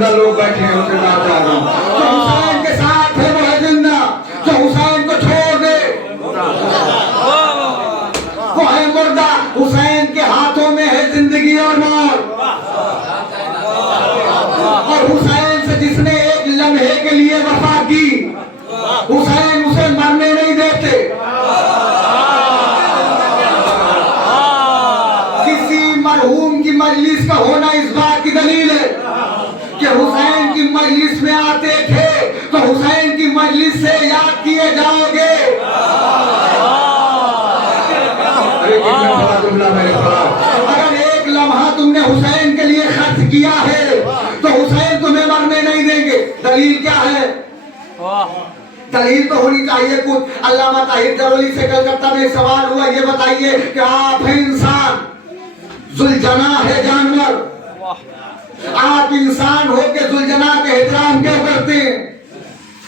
زندہ لوگ بیٹھے ہیں ان کے نام چاہ رہا ہوں جو حسین کے ساتھ ہے وہ ہے زندہ جو حسین کو چھوڑ دے وہ ہے مردہ حسین کے ہاتھوں میں ہے زندگی اور موت اور حسین سے جس نے ایک لمحے کے لیے وفا کی حسین اسے مرنے نہیں دیتے کسی مرحوم کی مجلس کا ہونا اس بات کی دلیل ہے کہ حسین کی مجلس میں آتے تھے تو حسین کی مجلس سے یاد کیے جاؤ گے اگر ایک لمحہ تم نے حسین کے لیے خرچ کیا ہے تو حسین تمہیں مرنے نہیں دیں گے دلیل کیا ہے دلیل تو ہونی چاہیے کچھ علامہ طاہر جلولی سے کلکتہ میں سوال ہوا یہ بتائیے کہ آپ ہیں انسان ذوالجناح ہے جانور آپ انسان ہو کے ذوالجناح کا احترام کیوں کرتے ہیں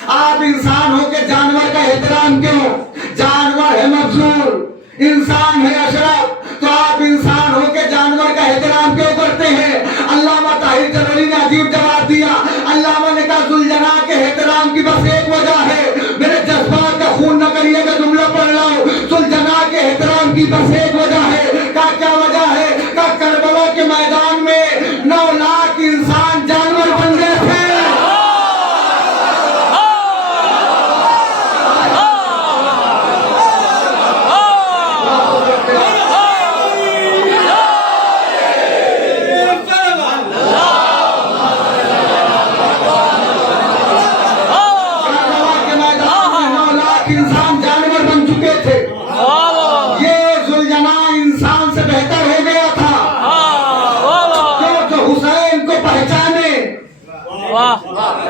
آپ انسان ہو کے جانور کا احترام کیوں جانور ہے مفضول انسان ہے اشرف تو آپ انسان ہو کے جانور کا احترام کیوں کرتے ہیں علامہ طاہر جلولی نے عجیب جواب دیا علامہ نے کہا ذوالجناح کے احترام کی بس ایک وجہ ہے میرے جذبات کا خون نہ کریے گا جملہ پڑھ رہا ہوں ذوالجناح کے احترام کی بس ایک وجہ ہے کہا کیا وجہ ہے کہا کربلا کے میدان میں 9 لاکھ انسان جانور بن گئے تھے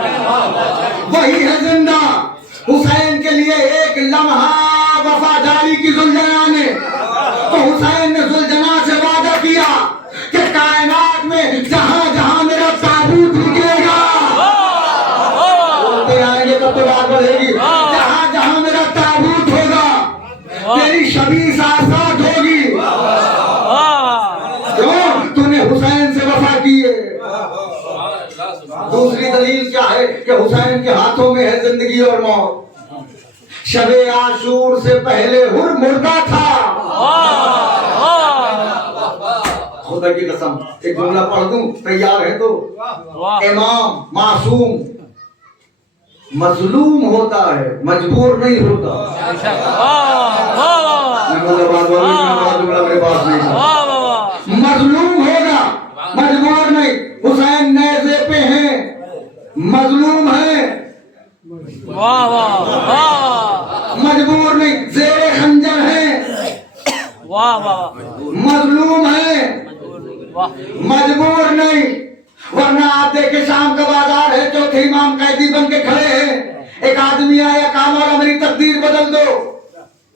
وہی ہے زندہ حسین کے لیے ایک لمحہ وفاداری کی ذوالجناح نے تو حسین نے ذوالجناح سے وعدہ کیا کہ کائنات میں جہاں جہاں میرا تابوت نکلے گا بولتے آئیں گے تب تو بات بڑھے گی جہاں جہاں میرا تابوت ہوگا تیری شبیہ ساتھ ہوگی کیوں تو نے حسین سے وفا کی ہے دوسری دلیل کیا ہے کہ حسین کے ہاتھوں میں ہے زندگی اور موت شب عاشور سے پہلے حر مردہ تھا خدا کی قسم ایک جملہ پڑھ دوں تیار ہے تو امام معصوم مظلوم ہوتا ہے مجبور نہیں ہوتا مظلوم ہوگا مجبور نہیں حسین نیزے پہ ہیں مظلوم ہیں مجبور نہیں زیر خنجر ہیں مظلوم ہیں مجبور نہیں ورنہ آپ دیکھیں شام کا بازار ہے چوتھے امام قیدی بن کے کھڑے ہیں ایک آدمی آیا کہا مولا میری تقدیر بدل دو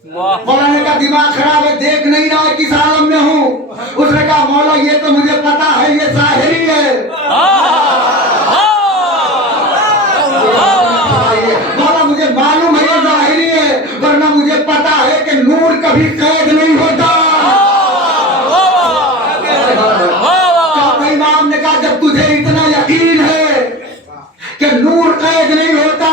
مولا نے کہا دماغ خراب ہے دیکھ نہیں رہا کس عالم میں ہوں اس نے کہا مولا یہ تو مجھے پتا ہے یہ ظاہری ہے مولا مجھے معلوم ہے یہ ظاہری ہے ورنہ مجھے پتا ہے کہ نور کبھی قید نہیں ہوتا امام نے کہا جب تجھے اتنا یقین ہے کہ نور قید نہیں ہوتا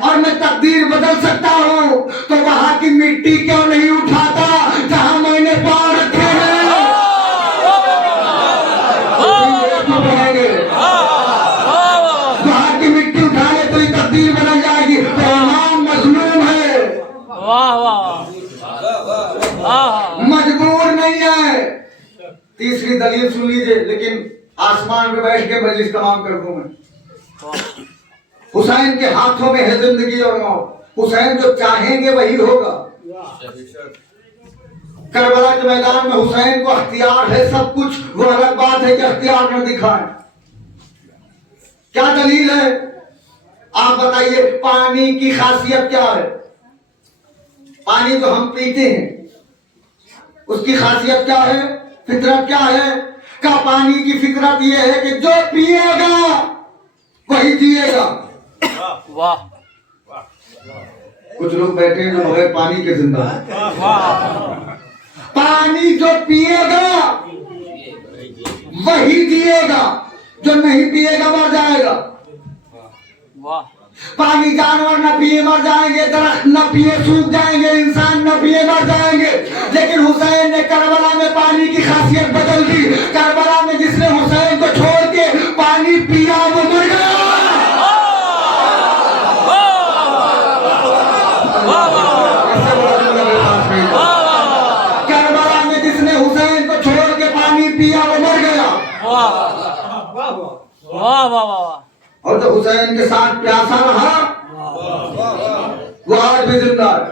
اور میں تقدیر بدل سکتا ہوں تو وہاں کی مٹی کیوں نہیں اٹھاتا جہاں میں نے پاؤں رکھے ہیں وہاں کی مٹی اٹھانے تو یہ تقدیر بدل جائے گی تو امام مظلوم ہے مجبور نہیں ہے تیسری دلیل سن لیجئے لیکن آسمان پہ بیٹھ کے مجلس تمام کر دوں میں حسین کے ہاتھوں میں ہے زندگی اور موت حسین جو چاہیں گے وہی ہوگا کربلا کے میدان میں حسین کو اختیار ہے سب کچھ وہ الگ بات ہے کہ اختیار نہ دکھائیں کیا دلیل ہے آپ بتائیے پانی کی خاصیت کیا ہے پانی جو ہم پیتے ہیں اس کی خاصیت کیا ہے فطرت کیا ہے کہ پانی کی فطرت یہ ہے کہ جو پیے گا وہی جیے گا واہ کچھ لوگ بیٹھے ہیں جو بغیر پانی کے زندہ ہیں پانی جو پیے گا وہی جیے گا जो नहीं पिएगा मर जाएगा। पानी जानवर न पिए मर जाएंगे, दरख्त न पिए सूख जाएंगे, इंसान न पिए मर जाएंगे। लेकिन हुसैन ने करबला में पानी की खासियत बदल दी। करबला में जिसने हुसैन को छोड़ के पानी पिया वो मर गया। करबला में जिसने हुसैन को छोड़ के पानी पिया वो मर गया। और जो हुसैन के साथ प्यासा रहा वो आज भी जिंदा है।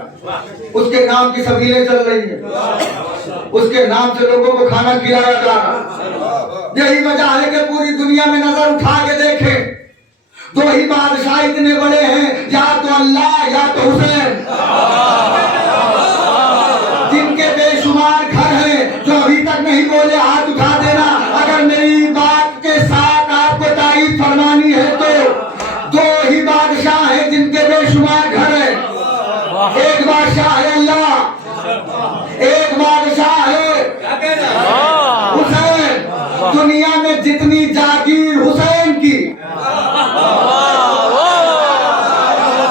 उसके नाम की सबीलें चल रही हैं, उसके नाम से लोगों को खाना खिलाया जा रहा। यही वजह है कि पूरी दुनिया में नजर उठा के देखें, दो ही बादशाह इतने बड़े हैं, या तो अल्लाह या तो हुसैन, जिनके बेशुमार घर हैं। जो अभी तक नहीं बोले हाथ उठा देना। अगर मेरी बात के साथ आपको तारीफ फरमानी है तो दो ही बादशाह हैं जिनके बेशुमार घर हैं। एक बादशाह है अल्लाह, एक बादशाह है हुसैन। दुनिया में जितनी जागीर हुसैन की,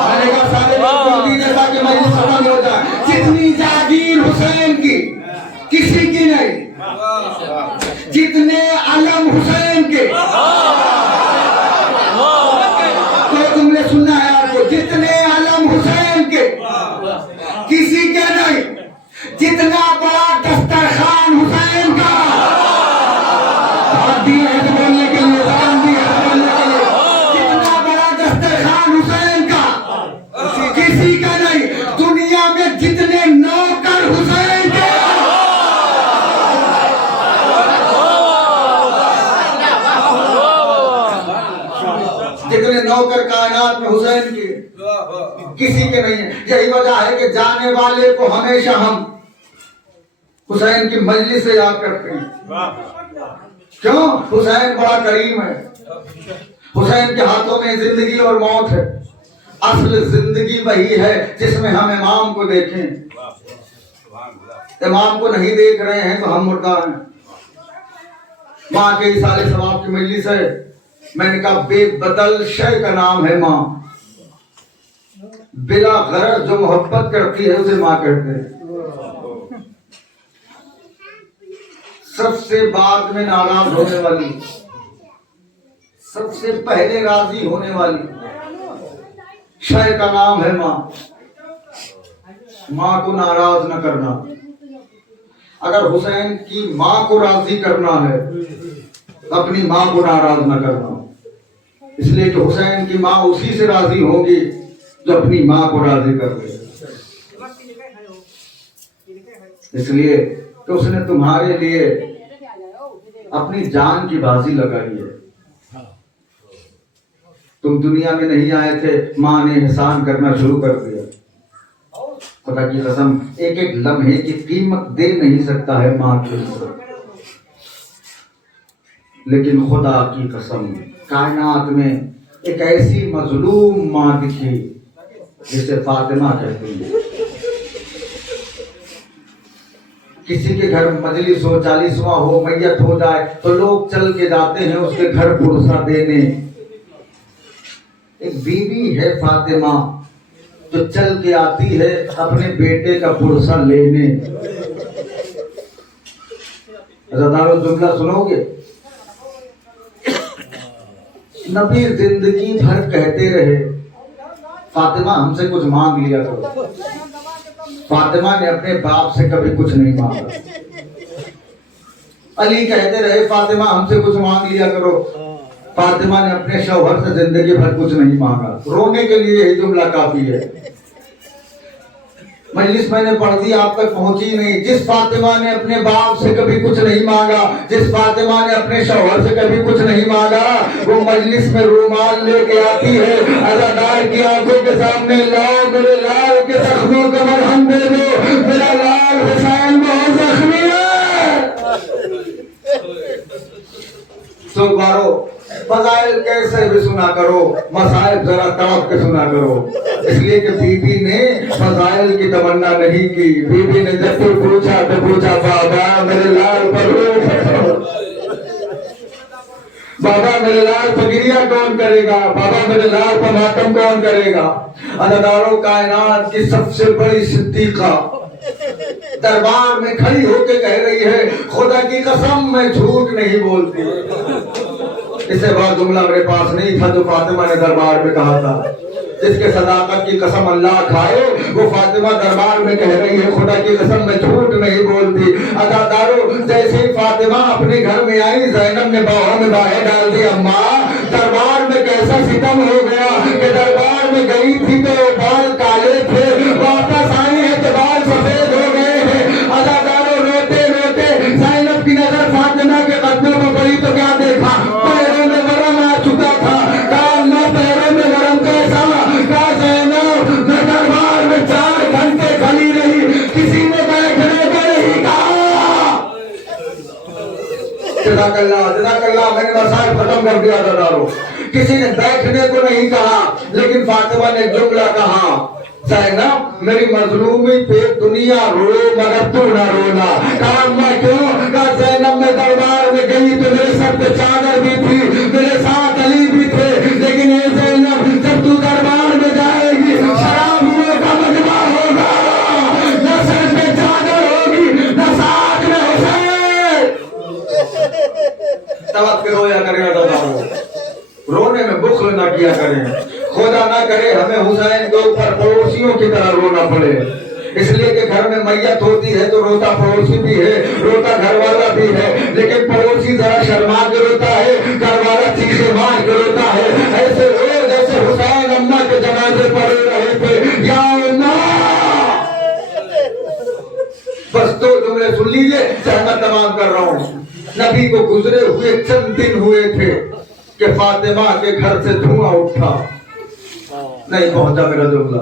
मैंने कहा सारे लोग जैसा कि मैं खत्म हो जाए, जितनी जागीर हुसैन की किसी की नहीं। जितने अलम हुसैन के, तो तुमने सुना है आपको, जितने अलम हुसैन के किसी के नहीं। जितना बड़ा दस्तरखान हुसैन का, हाथ दिए हैं तो बोलने के लिए, जान दिए हैं तो बोलने के लिए। जितना बड़ा दस्तरखान हुसैन का किसी का नहीं। दुनिया में जितने नौकर हुसैन के, जितने नौकर कायनात में हुसैन के किसी के नहीं है। यही वजह है कि जाने वाले को हमेशा हम हुसैन की मजलिस से याद करते हैं। क्यों? हुसैन बड़ा करीम है। हुसैन के हाथों में जिंदगी और मौत है। असल जिंदगी वही है जिसमें हम इमाम को देखें। इमाम को नहीं देख रहे हैं तो हम मुर्दा हैं। माँ के इसाले सवाब की मजलिस है। मैंने कहा बेबदल शय का नाम है माँ। बिला गरज जो मोहब्बत करती है उसे माँ कहते हैं। सबसे बाद में नाराज होने वाली, सबसे पहले राजी होने वाली शय का नाम है माँ। माँ को नाराज न करना। अगर हुसैन की माँ को राजी करना है, अपनी माँ को नाराज न करना। इसलिए कि हुसैन की माँ उसी से राजी होगी जो अपनी माँ को राजी कर ले। इसलिए कि उसने तुम्हारे लिए अपनी जान की बाजी लगाई है। तुम दुनिया में नहीं आए थे, माँ ने एहसान करना शुरू कर दिया। खुदा की कसम, एक एक लम्हे की कीमत दे नहीं सकता है माँ के लिए। लेकिन खुदा की कसम, कायनात में एक ऐसी मजलूम माँ दिखी जिसे फातिमा कहते हैं। किसी के घर मजलिस हो, 40वां हो, मैयत हो जाए तो लोग चल के जाते हैं उसके घर पुरसा देने। एक बीवी है फातिमा जो चल के आती है अपने बेटे का पुरसा लेने। ज़रा जुमला सुनोगे? नबी जिंदगी भर कहते रहे फातिमा हमसे कुछ मांग लिया करो। फातिमा ने अपने बाप से कभी कुछ नहीं मांगा। अली कहते रहे फातिमा हमसे कुछ मांग लिया करो। फातिमा ने अपने शौहर से जिंदगी भर कुछ नहीं मांगा। रोने के लिए यही जुमला काफी है। मजलिस मैंने पढ़ दी, आप तक पहुंची नहीं। जिस फातिमा ने अपने बाप से कभी कुछ नहीं मांगा, जिस फातिमा ने अपने शौहर से कभी कुछ नहीं मांगा, वो मजलिस में रूमाल लेके आती है। अज़ादार की आंखों के सामने लाओ मेरे लाल के जख्मों का मरहम दे दो, मेरा लाल हुसैन बहुत जख्मी है। सो बारो फज़ाइल कैसे भी सुना करो, मसाइब जरा तड़प के सुना करो। इसलिए कि बीबी ने फज़ाइल की तमन्ना नहीं की। बीबी ने जब फिर पूछा तो पूछा बाबा मेरे लाल पर बाबा मेरे लाल पर गिरिया कौन करेगा, बाबा मेरे लाल पर मातम कौन करेगा। अदादारों कायनात की सबसे बड़ी सिद्दीका दरबार में खड़ी होके कह रही है, खुदा की कसम मैं झूठ नहीं बोलती। इससे बड़ा जुमला मेरे पास नहीं था जो फातिमा ने दरबार में कहा था। जिसके सदाकत की कसम अल्लाह खाए, वो फातिमा दरबार में कह रही है, खुदा की कसम मैं झूठ नहीं बोलती। अदादारों, जैसे ही फातिमा अपने घर में आई, ज़ैनब ने बाहों में बाहें डाल दी। अम्मा, दरबार में कैसा सितम हो गया कि दरबार में गई थी तो बाल काले थे, वापस आई है तो बाल सफेद हो गए हैं। अदादारों, रोते रोते ज़ैनब की नजर फातिमा के कदमों पर पड़ी तो क्या देखा, पैरों में वरम आ चुका था। कान पैरों में वरम कैसा, मैं दरबार में 4 घंटे खड़ी रही, किसी ने बैठने को नहीं कहा। जज़ाकल्लाह, मैंने मसाइल खत्म कर दिया दादारो। किसी ने बैठने को नहीं कहा, लेकिन फातिमा ने जुमला कहा, ज़ैनब मेरी मजलूमी पे दुनिया रो मगर तू ना रोना। कहा मैं क्यों, कहा ज़ैनब मैं दरबार में गई तो मेरे सर पे चादर भी थी, मेरे साथ अली भी थे, लेकिन ये ज़ैनब जब तू दरबार में जाएगी शराबियों का मजमा होगा, न सर पे चादर होगी न साथ में हुसैन। तवक्कुल रोया करें दादाओं, रोने में बुख्ल ना किया करें। खुदा ना करे हमें हुसैन के ऊपर पड़ोसियों की तरह रोना पड़े। इसलिए कि घर में मैयत होती है तो रोता पड़ोसी भी है, रोता घर वाला भी है, लेकिन पड़ोसी जरा शर्मा के रोता है, घर वाला चीखे मार के रोता है। ऐसे रो जैसे हुसैन अम्मा के जनाजे पर रो रहे थे, या अम्मा। बस 2 जुमले सुन लीजिए, सहमत तमाम कर रहा हूँ। नबी को गुजरे हुए चंद दिन हुए थे कि फातिमा के घर से धुआं उठा, नहीं पहुंचा मेरा जुमला।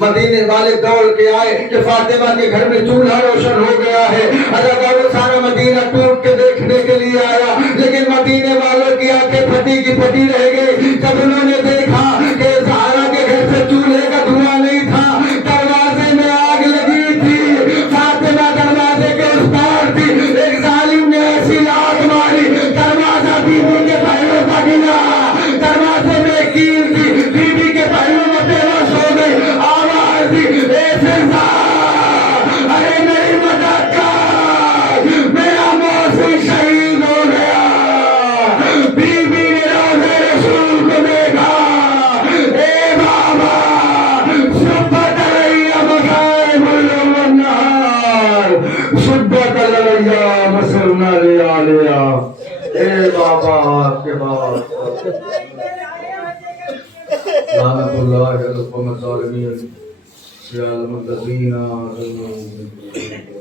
मदीने वाले दौड़ के आए कि फातिमा के घर में चूल्हा रोशन हो गया है। अदादारों, सारा मदीना टूट के देखने के लिए आया, लेकिन मदीने वालों की आंखें फटी की फटी रह गई जब उन्होंने देखा कि ज़हरा के घर से चूल्हे का धुआं नहीं था, दरवाजे में आग लगी थी। फातिमा दरवाजे के उस पार थी, एक जालिम ने ऐसी लात मारी, दरवाजा बीबी के पैरों पर गिरा। दरवाजे में कील थी, बीबी के पैरों में बेहोश हो गई। आवाज दी, अरे मेरी मदद कर, मेरा मौसी शहीद हो गया। बीबी ने रोज़े रसूल को देखा, ए बाबा सुब्बत अलैया मसाइबुल वन्नहार, सुब्बत अलैया मसरना लिया। ए बाबा आपके बाद लानतुल्लाह अलैहि व सल्लम